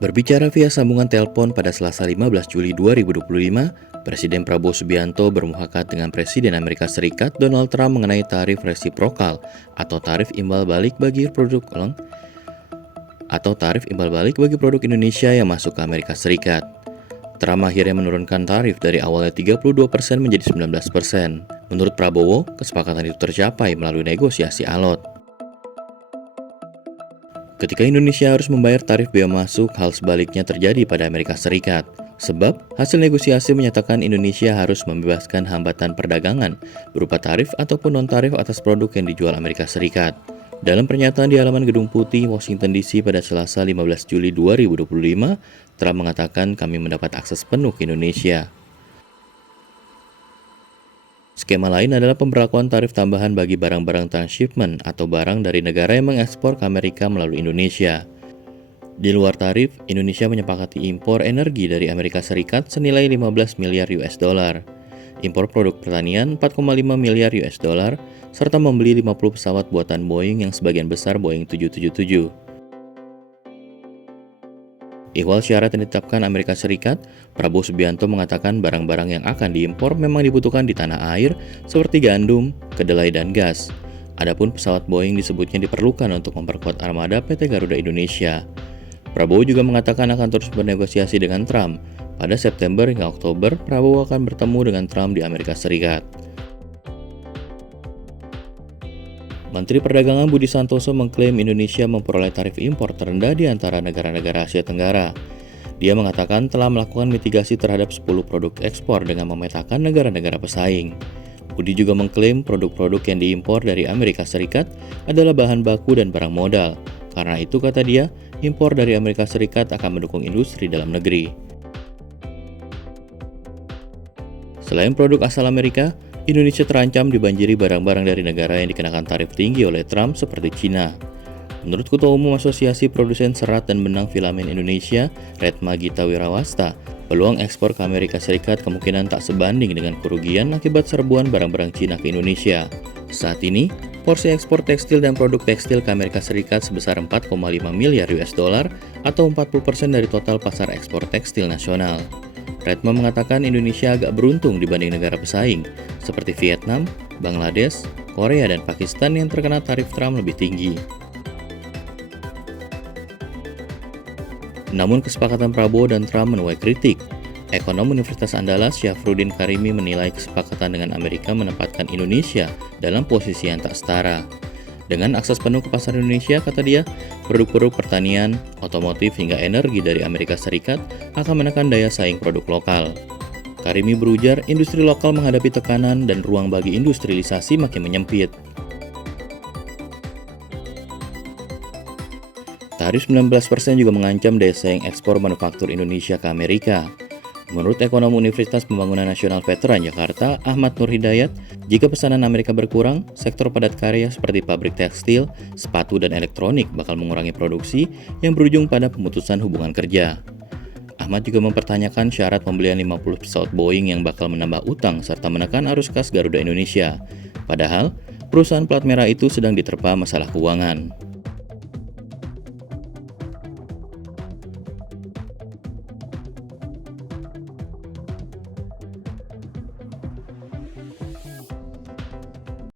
Berbicara via sambungan telepon pada Selasa 15 Juli 2025, Presiden Prabowo Subianto bermufakat dengan Presiden Amerika Serikat Donald Trump mengenai tarif resiprokal atau tarif imbal balik bagi produk Indonesia yang masuk ke Amerika Serikat. Trump akhirnya menurunkan tarif dari awalnya 32% menjadi 19%. Menurut Prabowo, kesepakatan itu tercapai melalui negosiasi alot. Ketika Indonesia harus membayar tarif bea masuk, hal sebaliknya terjadi pada Amerika Serikat. Sebab, hasil negosiasi menyatakan Indonesia harus membebaskan hambatan perdagangan berupa tarif ataupun non-tarif atas produk yang dijual Amerika Serikat. Dalam pernyataan di halaman Gedung Putih, Washington DC pada Selasa 15 Juli 2025, Trump mengatakan kami mendapat akses penuh ke Indonesia. Skema lain adalah pemberlakuan tarif tambahan bagi barang-barang transshipment atau barang dari negara yang mengekspor ke Amerika melalui Indonesia. Di luar tarif, Indonesia menyepakati impor energi dari Amerika Serikat senilai 15 miliar US dollar, impor produk pertanian 4,5 miliar US dollar, serta membeli 50 pesawat buatan Boeing yang sebagian besar Boeing 777. Ihwal syarat yang ditetapkan Amerika Serikat, Prabowo Subianto mengatakan barang-barang yang akan diimpor memang dibutuhkan di tanah air seperti gandum, kedelai, dan gas. Adapun pesawat Boeing disebutnya diperlukan untuk memperkuat armada PT Garuda Indonesia. Prabowo juga mengatakan akan terus bernegosiasi dengan Trump. Pada September hingga Oktober, Prabowo akan bertemu dengan Trump di Amerika Serikat. Menteri Perdagangan Budi Santoso mengklaim Indonesia memperoleh tarif impor terendah di antara negara-negara Asia Tenggara. Dia mengatakan telah melakukan mitigasi terhadap 10 produk ekspor dengan memetakan negara-negara pesaing. Budi juga mengklaim produk-produk yang diimpor dari Amerika Serikat adalah bahan baku dan barang modal. Karena itu, kata dia, impor dari Amerika Serikat akan mendukung industri dalam negeri. Selain produk asal Amerika, Indonesia terancam dibanjiri barang-barang dari negara yang dikenakan tarif tinggi oleh Trump seperti Cina. Menurut Ketua Umum Asosiasi Produsen Serat dan Benang Filamen Indonesia, Retma Gita Wirawasta, peluang ekspor ke Amerika Serikat kemungkinan tak sebanding dengan kerugian akibat serbuan barang-barang Cina ke Indonesia. Saat ini, porsi ekspor tekstil dan produk tekstil ke Amerika Serikat sebesar 4,5 miliar US dollar atau 40% dari total pasar ekspor tekstil nasional. Retma mengatakan Indonesia agak beruntung dibanding negara pesaing, seperti Vietnam, Bangladesh, Korea, dan Pakistan yang terkena tarif Trump lebih tinggi. Namun kesepakatan Prabowo dan Trump menuai kritik. Ekonom Universitas Andalas Syafruddin Karimi menilai kesepakatan dengan Amerika menempatkan Indonesia dalam posisi yang tak setara. Dengan akses penuh ke pasar Indonesia, kata dia, produk-produk pertanian, otomotif, hingga energi dari Amerika Serikat akan menekan daya saing produk lokal. Karimi berujar, industri lokal menghadapi tekanan dan ruang bagi industrialisasi makin menyempit. Tarif 19% juga mengancam daya saing ekspor manufaktur Indonesia ke Amerika. Menurut ekonom Universitas Pembangunan Nasional Veteran Jakarta, Ahmad Nur Hidayat, jika pesanan Amerika berkurang, sektor padat karya seperti pabrik tekstil, sepatu, dan elektronik bakal mengurangi produksi yang berujung pada pemutusan hubungan kerja. Ahmad juga mempertanyakan syarat pembelian 50 pesawat Boeing yang bakal menambah utang serta menekan arus kas Garuda Indonesia. Padahal, perusahaan plat merah itu sedang diterpa masalah keuangan.